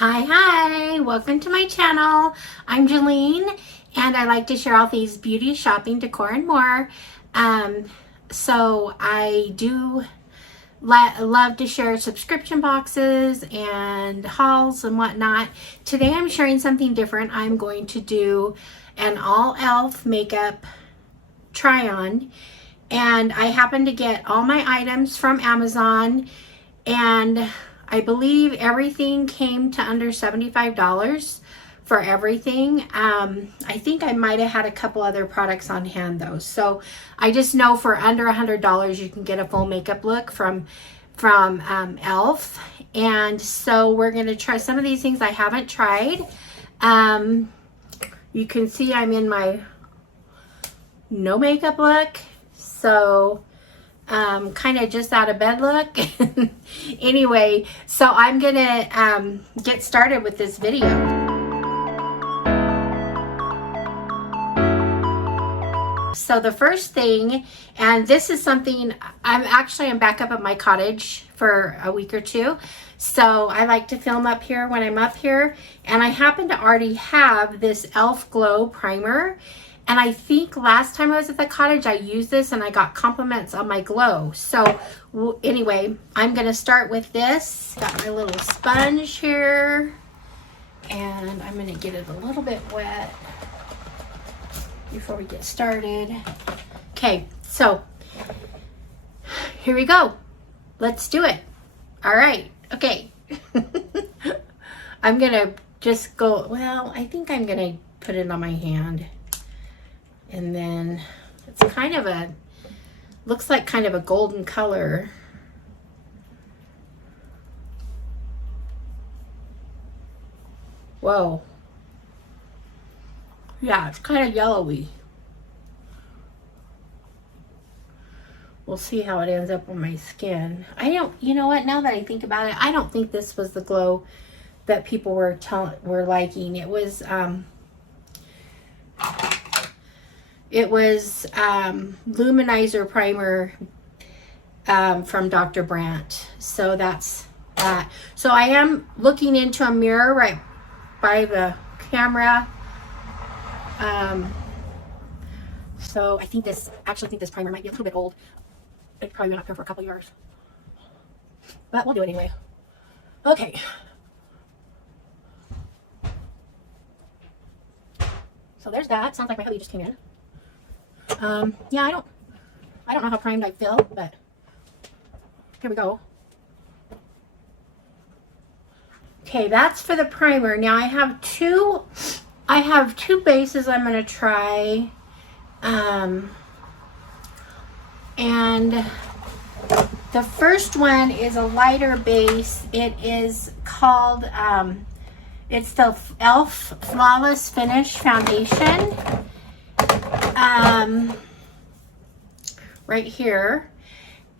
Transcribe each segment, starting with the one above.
Hi, welcome to my channel. I'm Jolene and I like to share all these beauty, shopping, decor, and more. So I do love to share subscription boxes and hauls and whatnot. Today I'm sharing something different. I'm going to do an all e.l.f. makeup try on, and I happen to get all my items from Amazon, and I believe everything came to under $75 for everything. I think I might have had a couple other products on hand though. So I just know for under $100 you can get a full makeup look from e.l.f. And so we're going to try some of these things I haven't tried. You can see I'm in my no makeup look. So kind of just out of bed look. Anyway, so I'm gonna get started with this video. So the first thing, and this is something, I'm back up at my cottage for a week or two, so I like to film up here when I'm up here, and I happen to already have this e.l.f. Glow Primer. And I think last time I was at the cottage, I used this and I got compliments on my glow. So anyway, I'm going to start with this. Got my little sponge here. And I'm going to get it a little bit wet before we get started. Okay, so here we go. Let's do it. All right. Okay. I'm going to just go, well, I think I'm going to put it on my hand. And then it's kind of a, looks like kind of a golden color. Whoa. Yeah, it's kind of yellowy. We'll see how it ends up on my skin. You know what, now that I think about it, I don't think this was the glow that people were liking. It was, Luminizer Primer from Dr. Brandt. So that's that. So I am looking into a mirror right by the camera. So I think this primer might be a little bit old. It's probably been up here for a couple years. But we'll do it anyway. Okay. So there's that. Sounds like my hubby just came in. Yeah, I don't know how primed I feel, but here we go. Okay, that's for the primer. Now I have two bases I'm going to try. And the first one is a lighter base. It is called, it's the e.l.f. Flawless Finish Foundation. Right here,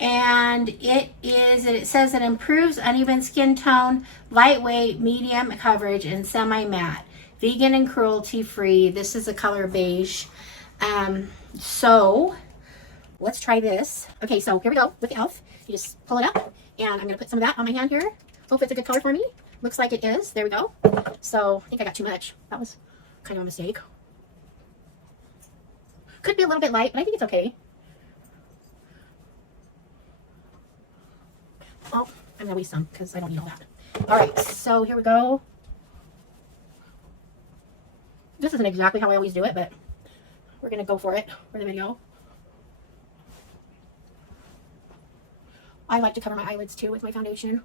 and it says it improves uneven skin tone, lightweight, medium coverage, and semi-matte, vegan and cruelty-free. This is a color beige. So let's try this. Okay, so here we go with the e.l.f. You just pull it up, and I'm gonna put some of that on my hand here. Hope it's a good color for me. Looks like it is. There we go. So I think I got too much. That was kind of a mistake. Could be a little bit light, but I think it's okay. Oh, I'm gonna waste some because I don't need all that. All right, so here we go. This isn't exactly how I always do it, but we're gonna go for it for the video. I like to cover my eyelids too with my foundation.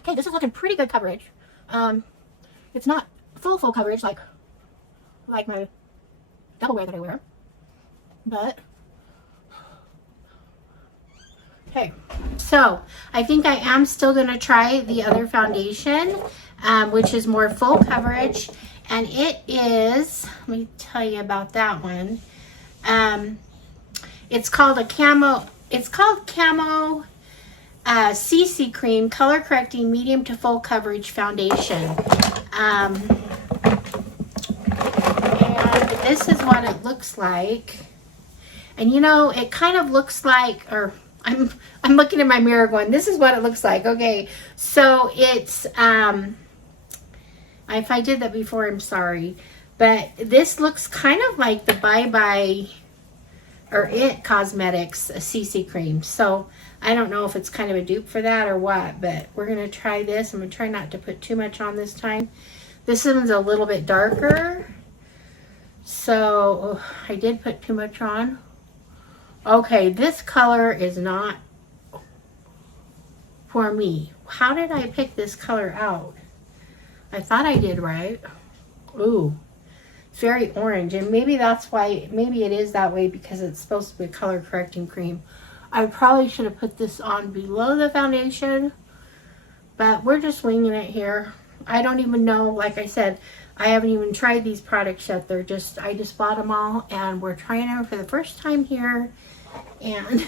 Okay, this is looking pretty good coverage. It's not full coverage like my double wear that I wear, but okay. So I think I am still going to try the other foundation, which is more full coverage, and it is, let me tell you about that one. It's called Camo CC Cream Color Correcting Medium to Full Coverage Foundation. And this is what it looks like. And you know, it kind of looks like, or I'm looking in my mirror going, this is what it looks like. Okay, so it's if I did that before, I'm sorry, but this looks kind of like the Bye Bye or It Cosmetics CC cream. So I don't know if it's kind of a dupe for that or what, but we're gonna try this. I'm gonna try not to put too much on this time. This one's a little bit darker, so I did put too much on. Okay, this color is not for me. How did I pick this color out? I thought I did right. Ooh, it's very orange, and maybe that's why, maybe it is that way because it's supposed to be a color correcting cream. I probably should have put this on below the foundation, but we're just winging it here. I don't even know, like I said, I haven't even tried these products yet. They're just, I just bought them all and we're trying them for the first time here, and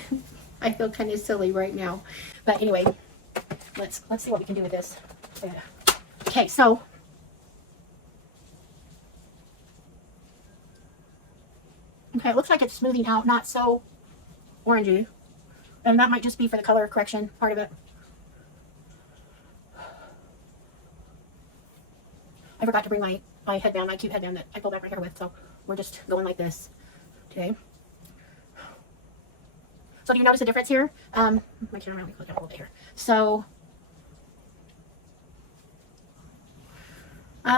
I feel kind of silly right now. But anyway, let's see what we can do with this. Okay, so okay, it looks like it's smoothing out, not so orangey. And that might just be for the color correction part of it. I forgot to bring my headband, my cute headband that I pull back my hair with, so we're just going like this today. So do you notice a difference here? My camera might click out a little bit here. So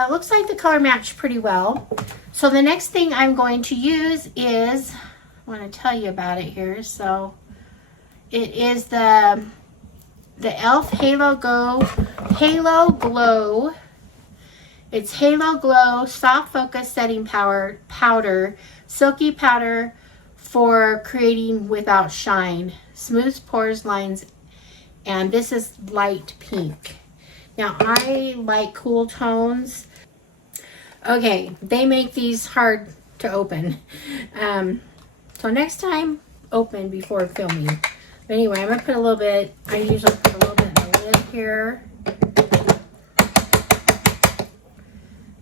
looks like the color matched pretty well. So the next thing I'm going to use is, I want to tell you about it here. So it is the e.l.f. Halo Glow. It's Halo Glow Soft Focus Setting Powder, Silky Powder for creating without shine, smooths pores, lines, and this is light pink. Now I like cool tones. Okay, they make these hard to open. So next time, open before filming. But anyway, I'm gonna put a little bit, I usually put a little bit in the lid here.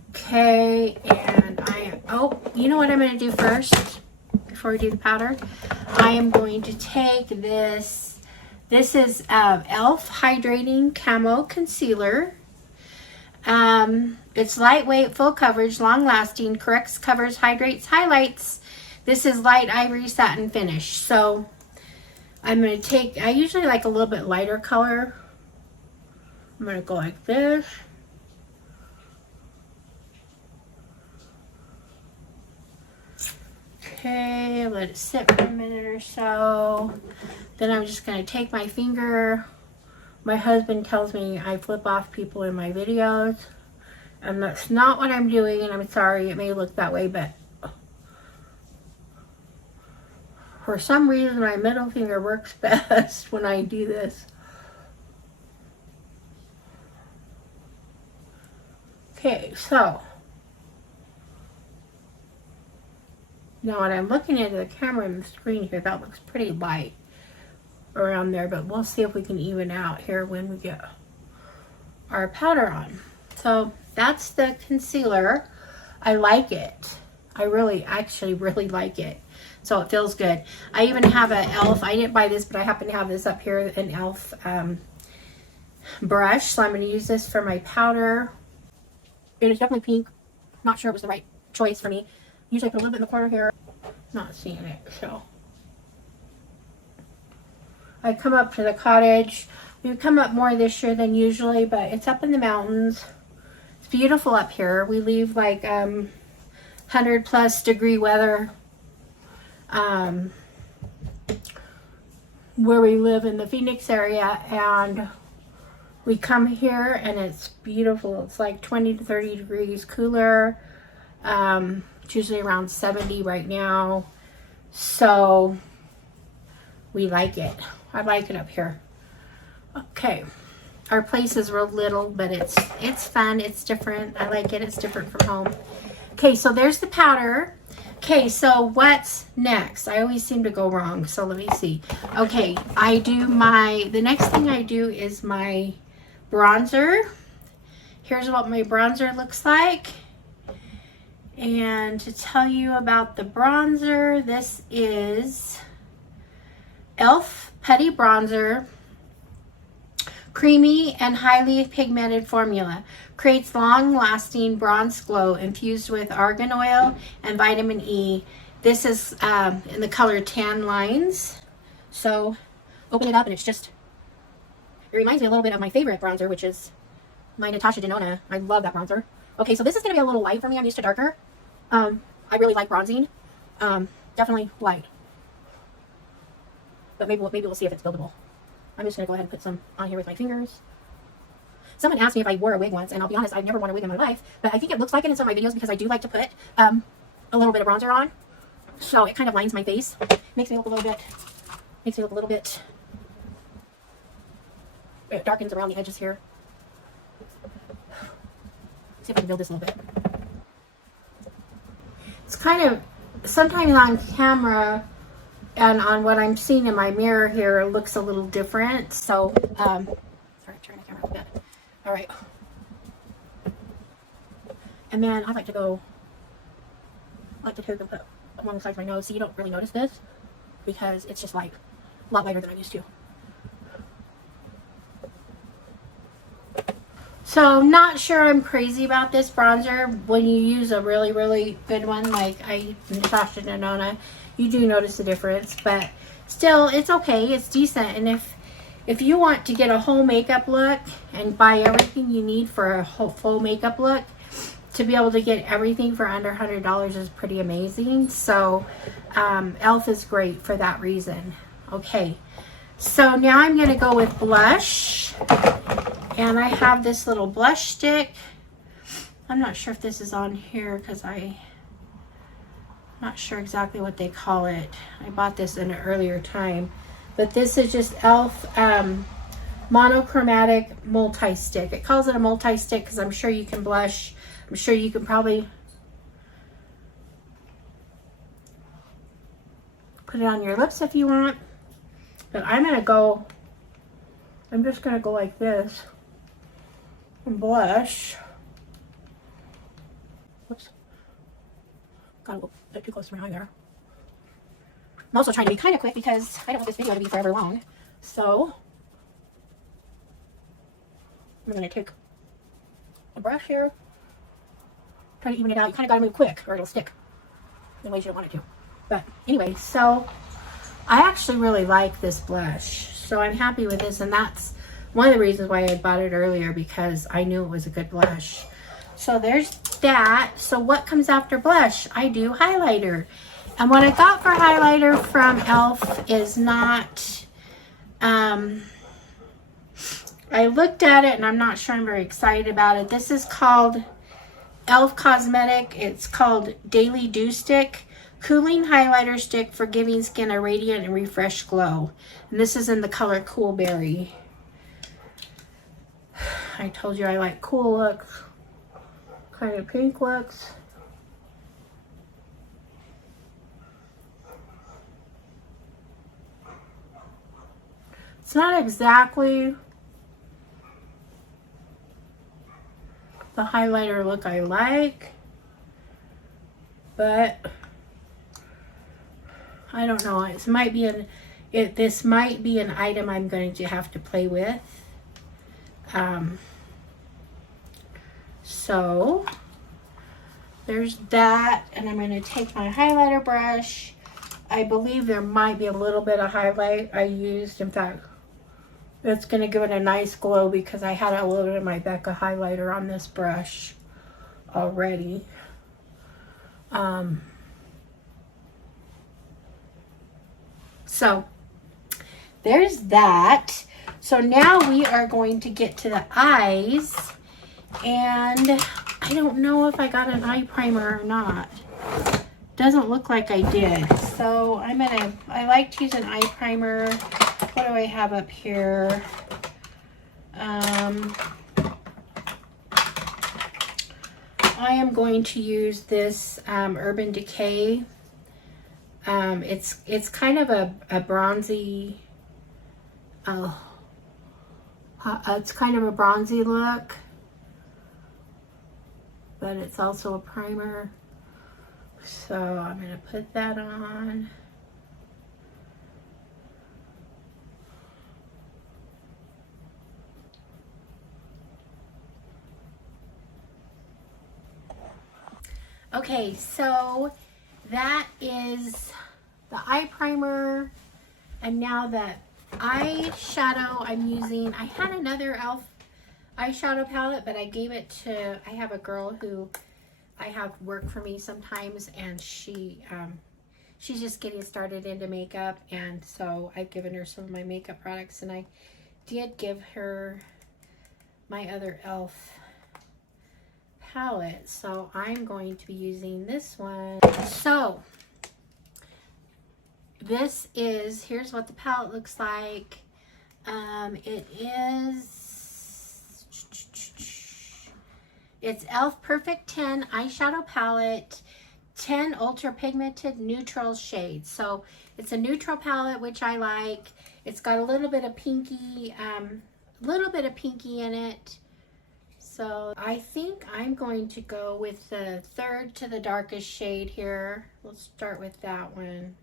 Okay, and oh, you know what I'm going to do first, before we do the powder? I am going to take this is e.l.f. Hydrating Camo Concealer. It's lightweight, full coverage, long lasting, corrects, covers, hydrates, highlights. This is light ivory satin finish. So I'm going to take, I usually like a little bit lighter color. I'm going to go like this. Okay, let it sit for a minute or so. Then I'm just going to take my finger. My husband tells me I flip off people in my videos, and that's not what I'm doing, and I'm sorry, it may look that way, but for some reason my middle finger works best when I do this. Okay, so now when I'm looking at the camera and the screen here, that looks pretty light around there, but we'll see if we can even out here when we get our powder on. So that's the concealer. I like it. I actually really like it. So it feels good. I even have an e.l.f. I didn't buy this, but I happen to have this up here, an e.l.f. Brush. So I'm going to use this for my powder. It is definitely pink. Not sure it was the right choice for me. Usually I put a little bit in the corner here. Not seeing it, so. I come up to the cottage. We've come up more this year than usually, but it's up in the mountains. It's beautiful up here. We leave like 100+ degree weather where we live in the Phoenix area, and we come here and it's beautiful. It's like 20 to 30 degrees cooler. It's usually around 70 right now, so we like it. I like it up here. Okay, our place is real little, but it's fun. It's different. I like it. It's different from home. Okay, so there's the powder. Okay, so what's next? I always seem to go wrong, so let me see. Okay, the next thing I do is my bronzer. Here's what my bronzer looks like. And to tell you about the bronzer, this is e.l.f. Putty Bronzer. Creamy and highly pigmented formula. Creates long-lasting bronze glow infused with argan oil and vitamin E. This is in the color Tan Lines. So open it up and it's just, it reminds me a little bit of my favorite bronzer, which is my Natasha Denona. I love that bronzer. Okay, so this is going to be a little light for me. I'm used to darker. I really like bronzing. Definitely light. But maybe we'll see if it's buildable. I'm just going to go ahead and put some on here with my fingers. Someone asked me if I wore a wig once, and I'll be honest, I've never worn a wig in my life, but I think it looks like it in some of my videos because I do like to put a little bit of bronzer on. So it kind of lines my face. Makes me look a little bit, it darkens around the edges here. See if I can build this a little bit. It's kind of, sometimes on camera and on what I'm seeing in my mirror here, it looks a little different. So, sorry, turn the camera a little bit. All right. And then I like to take and put along the sides of my nose so you don't really notice this because it's just like a lot lighter than I'm used to. So not sure I'm crazy about this bronzer. When you use a really, really good one like Natasha Denona, you do notice the difference, but still it's okay, it's decent. And if you want to get a whole makeup look and buy everything you need for a whole full makeup look, to be able to get everything for under $100 is pretty amazing. So e.l.f. is great for that reason. Okay, so now I'm going to go with blush, and I have this little blush stick. I'm not sure if this is on here because I'm not sure exactly what they call it. I bought this in an earlier time, but this is just e.l.f. Monochromatic multi-stick. It calls it a multi-stick because I'm sure you can blush. I'm sure you can probably put it on your lips if you want, but I'm just gonna go like this and blush. Whoops, got a little bit too close to my eye there. I'm also trying to be kind of quick because I don't want this video to be forever long. So I'm gonna take a brush here, try to even it out. You kind of gotta move quick or it'll stick in ways you don't want it to. But anyway, so I actually really like this blush, so I'm happy with this, and that's one of the reasons why I bought it earlier, because I knew it was a good blush. So there's that. So what comes after blush? I do highlighter, and what I got for highlighter from e.l.f. is not I looked at it and I'm not sure I'm very excited about it. This is called e.l.f. Cosmetic. It's called Daily Dew Stick. Cooling highlighter stick for giving skin a radiant and refreshed glow. And this is in the color Cool Berry. I told you I like cool looks, kind of pink looks. It's not exactly the highlighter look I like, but I don't know. This might be an item I'm going to have to play with. So there's that, and I'm going to take my highlighter brush. I believe there might be a little bit of highlight I used. In fact, it's going to give it a nice glow because I had a little bit of my Becca highlighter on this brush already. So there's that. So now we are going to get to the eyes, and I don't know if I got an eye primer or not. Doesn't look like I did. So I like to use an eye primer. What do I have up here? I am going to use this Urban Decay. It's kind of a bronzy, it's kind of a bronzy look, but it's also a primer. So I'm going to put that on. Okay, so that is the eye primer, and now the eyeshadow I'm using. I had another e.l.f. eyeshadow palette, but I gave it to, I have a girl who I have work for me sometimes, and she's just getting started into makeup, and so I've given her some of my makeup products, and I did give her my other e.l.f. palette, so I'm going to be using this one. So this is, here's what the palette looks like. It is, it's e.l.f. Perfect 10 eyeshadow palette, 10 ultra pigmented neutral shades. So it's a neutral palette, which I like. It's got a little bit of pinky in it. So I think I'm going to go with the third to the darkest shade here. Let's start with that one.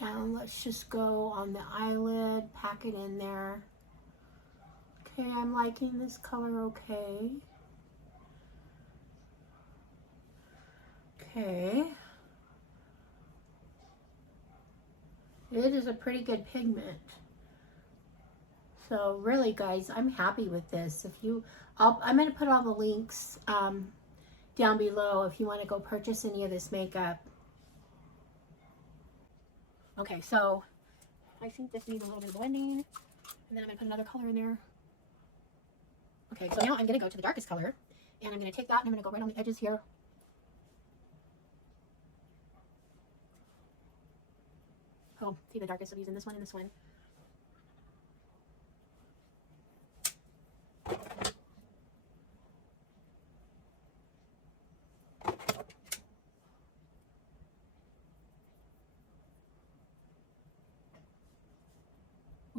And let's just go on the eyelid, pack it in there. Okay, I'm liking this color okay. Okay. It is a pretty good pigment. So really, guys, I'm happy with this. If you, I'm going to put all the links down below if you want to go purchase any of this makeup. Okay, so I think this needs a little bit of blending, and then I'm going to put another color in there. Okay, so now I'm going to go to the darkest color, and I'm going to take that and I'm going to go right on the edges here. Oh, see the darkest of these in this one and this one.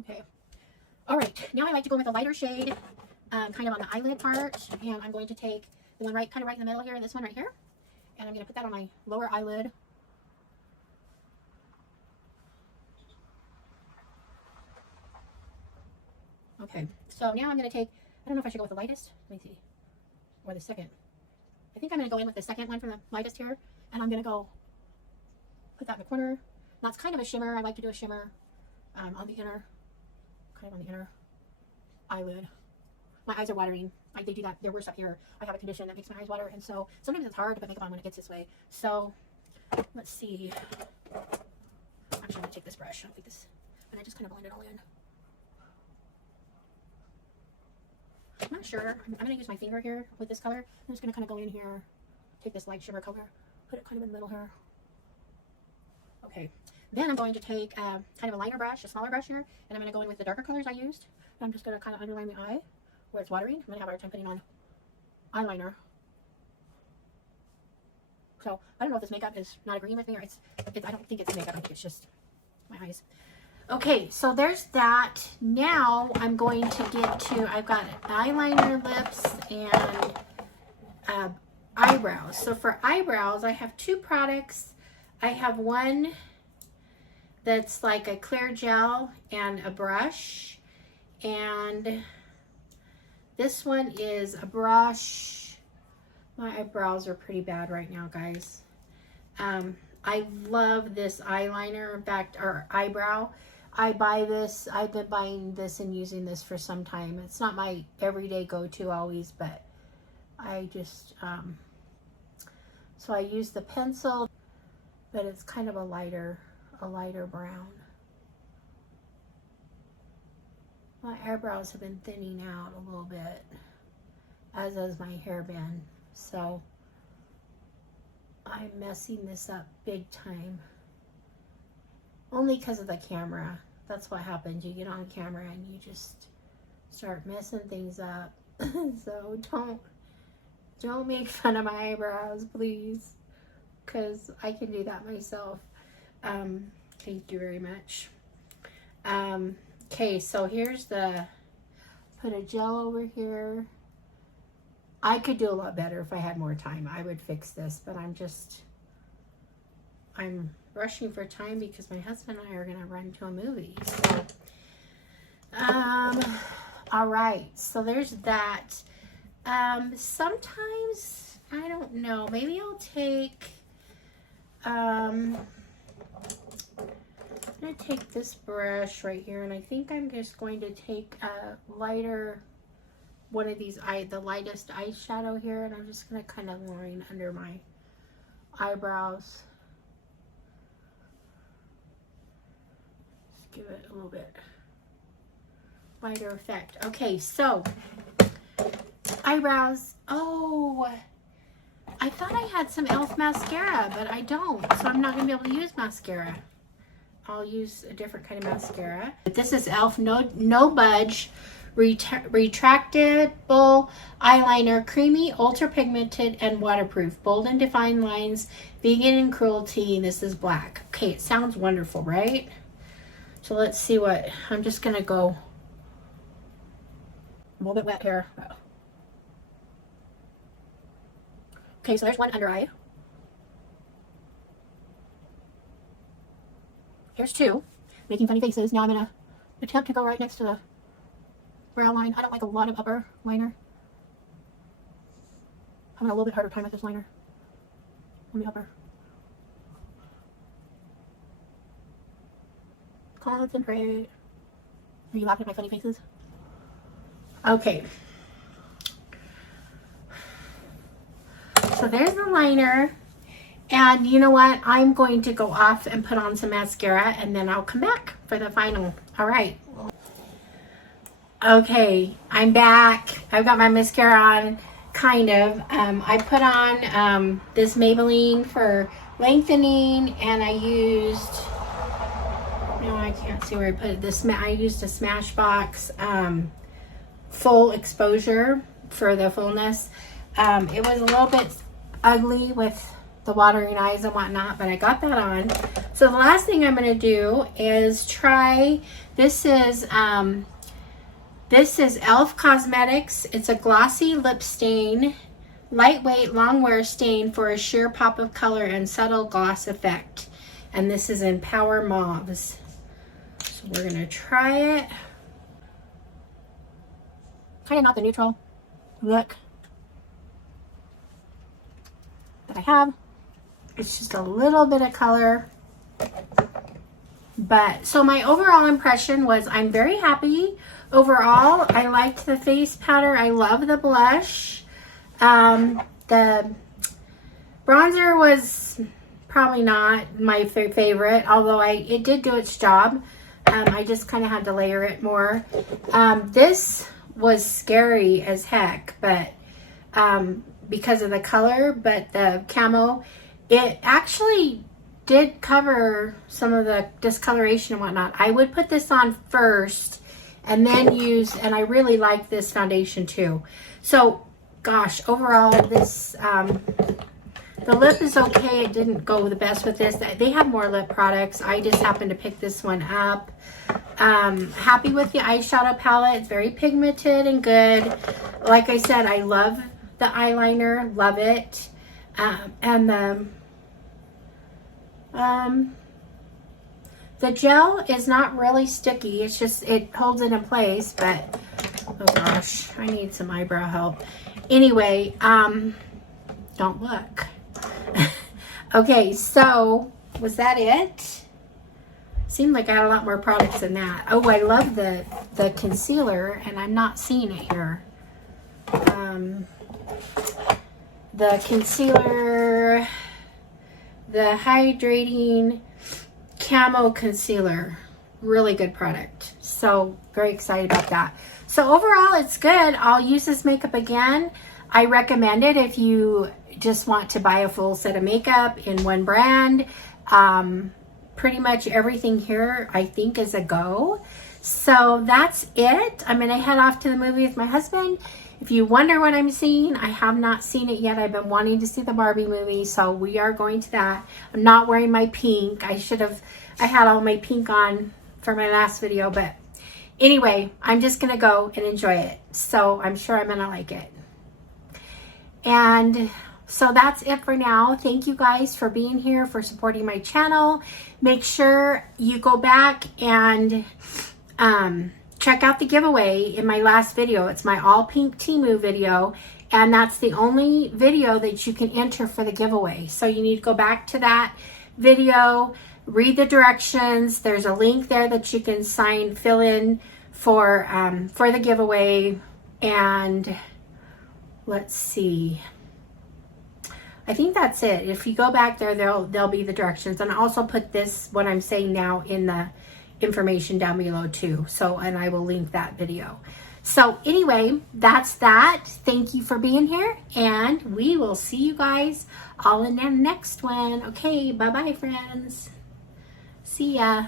Okay. All right. Now I like to go with a lighter shade, kind of on the eyelid part, and I'm going to take the one kind of right in the middle here, this one right here, and I'm going to put that on my lower eyelid. Okay. So now I'm going to take, I don't know if I should go with the lightest. Let me see. Or the second. I think I'm going to go in with the second one from the lightest here, and I'm going to go put that in the corner. Now it's kind of a shimmer. I like to do a shimmer on the inner, kind of on the inner eyelid. My eyes are watering. They do that. They're worse up here. I have a condition that makes my eyes water, and so sometimes it's hard to put makeup on when it gets this way. So let's see. Actually, I'm going to take this brush. I don't think this, and I just kind of blend it all in. I'm not sure. I'm going to use my finger here with this color. I'm just going to kind of go in here, take this light shimmer color, put it kind of in the middle here. Okay. Then I'm going to take kind of a lighter brush, a smaller brush here, and I'm going to go in with the darker colors I used. And I'm just going to kind of underline the eye where it's watering. I'm going to have a hard time putting on eyeliner. So I don't know if this makeup is not agreeing with me, or it's I don't think it's makeup. I think it's just my eyes. Okay, so there's that. Now I'm going to get to, I've got eyeliner, lips, and eyebrows. So for eyebrows, I have two products. I have one that's like a clear gel and a brush, and this one is a brush. My eyebrows are pretty bad right now, guys. I love this eyeliner, in fact, or eyebrow. I buy this, I've been buying this and using this for some time. It's not my everyday go-to always, but I just, so I use the pencil, but it's kind of a lighter brown. My eyebrows have been thinning out a little bit, as has my hair been, so I'm messing this up big time. Only because of the camera. That's what happens. You get on camera and you just start messing things up. So don't make fun of my eyebrows, please, because I can do that myself. Thank you very much. Okay, so here's the, put a gel over here. I could do a lot better if I had more time. I would fix this, but I'm rushing for time because my husband and I are going to run to a movie. So, all right, so there's that. Sometimes I don't know. Maybe I'll take, I'm going to take this brush right here, and I think I'm just going to take a lighter, one of these, the lightest eyeshadow here, and I'm just going to kind of line under my eyebrows. Just give it a little bit lighter effect. Okay, so eyebrows. Oh, I thought I had some e.l.f. mascara, but I don't, so I'm not going to be able to use mascara. I'll use a different kind of mascara. This is e.l.f. No Budge Retractable Eyeliner, creamy, ultra pigmented, and waterproof. Bold and defined lines, vegan and cruelty. This is black. Okay, it sounds wonderful, right? So let's see what, I'm just gonna go a little bit wet here. Okay, so there's one under eye. Here's two. Making funny faces. Now I'm gonna attempt to go right next to the brow line. I don't like a lot of upper liner. I'm having a little bit harder time with this liner on the upper. Concentrate. Are you laughing at my funny faces? Okay. So there's the liner. And you know what? I'm going to go off and put on some mascara, and then I'll come back for the final. All right. Okay, I'm back. I've got my mascara on, kind of. I put on this Maybelline for lengthening, and I used, no, I can't see where I put it. I used a Smashbox full exposure for the fullness. It was a little bit ugly with the watering eyes and whatnot, but I got that on. So the last thing I'm going to do is try, this is e.l.f. Cosmetics. It's a glossy lip stain, lightweight long wear stain for a sheer pop of color and subtle gloss effect. And this is in Power Mauves. So we're going to try it. Kind of not the neutral look that I have. It's just a little bit of color. But so my overall impression was I'm very happy. Overall, I liked the face powder. I love the blush. The bronzer was probably not my favorite, although it did do its job. I just kind of had to layer it more. This was scary as heck, but because of the color, but the camo, it actually did cover some of the discoloration and whatnot. I would put this on first and then use, and I really like this foundation too. So gosh, overall this, the lip is okay. It didn't go the best with this. They have more lip products. I just happened to pick this one up. Happy with the eyeshadow palette. It's very pigmented and good. Like I said, I love the eyeliner, love it. And the gel is not really sticky. It's just, it holds it in place, but oh gosh, I need some eyebrow help. Anyway, don't look. Okay, so was that it? Seemed like I had a lot more products than that. Oh, I love the concealer, and I'm not seeing it here. The concealer, the hydrating Camo concealer, really good product. So very excited about that. So overall, it's good. I'll use this makeup again. I recommend it if you just want to buy a full set of makeup in one brand. Pretty much everything here I think is a go. So that's it. I'm gonna head off to the movie with my husband. If you wonder what I'm seeing, I have not seen it yet. I've been wanting to see the Barbie movie, so we are going to that. I'm not wearing my pink. I had all my pink on for my last video, but anyway, I'm just gonna go and enjoy it. So I'm sure I'm gonna like it. And so that's it for now. Thank you guys for being here, for supporting my channel. Make sure you go back and check out the giveaway in my last video. It's my all pink Temu video, and that's the only video that you can enter for the giveaway. So you need to go back to that video, read the directions. There's a link there that you can fill in for the giveaway. And let's see, I think that's it. If you go back there, there'll be the directions, and I'll also put this, what I'm saying now, in the information down below too. So, and I will link that video. So anyway, that's that. Thank you for being here, and we will see you guys all in the next one. Okay, bye bye friends. See ya.